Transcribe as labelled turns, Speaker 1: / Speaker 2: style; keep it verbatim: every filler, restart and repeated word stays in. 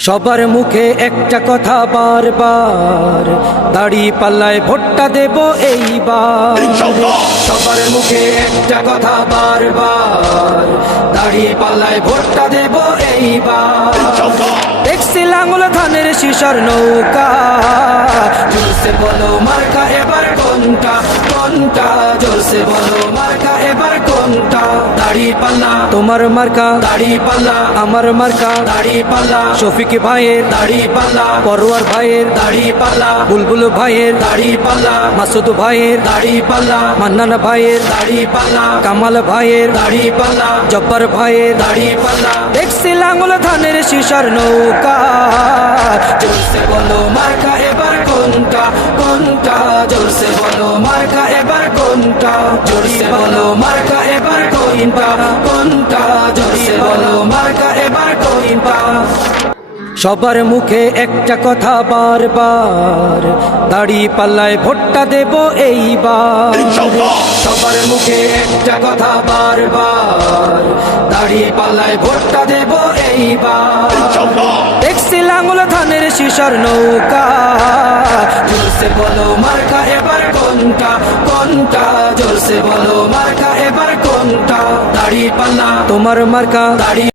Speaker 1: সবার মুখে একটা কথা বারবার, দাড়ি পাল্লায় ভোটটা দেব এইবার। সবার মুখে একটা কথা বারবার, দাড়ি পাল্লায় ভোটটা দেব এইবার। দেখছি লাঙ্গল ধানের শিশার নৌকা, জোরসে বলো মার্কা এবার কোনটা কোনটা, জোরসে বলো মার্কা এবার কোনটা। দাড়ি পাল্লা তোমার মার্কা, দাড়ি পাল্লা আমার মার্কা, দাড়ি পাল্লা শফিক ভাইয়ের দাড়ি পাল্লা, পরোয়ার ভাইয়ের দাড়ি পাল্লা, বুলবুল ভাইয়ের দাড়ি পাল্লা, মাসুদ ভাইয়ের দাড়ি পাল্লা, মান্নান ভাইয়ের দাড়ি পাল্লা, কামাল ভাইয়ের দাড়ি পাল্লা, জব্বার ভাইয়ের দাড়ি পাল্লা। দেখছি লাঙ্গল ধানের শিশার নৌকা, জোরসে বলো মার্কা এবার কোনটা কোনটা, জোরসে বলো মার্কা এবার কোনটা, জোরসে বলো মার্কা এবার কোনটা কোনটা, জোরসে বলো মার্কা এবার কোনটা। সবার মুখে একটা কথা বারবার, দাড়ি পাল্লায় ভোটটা দেব এইবার। সবার মুখে একটা কথা বারবার, দাড়ি পাল্লায় ভোটটা দেব এইবার। দেখছি লাঙ্গল ধানের শিশার নৌকা, জোরসে বলো মার্কা এবার কোনটা কোনটা, জোরসে বলো মার্কা এবার কোনটা। দাড়ি পাল্লা তোমার মার্কা, দাড়ি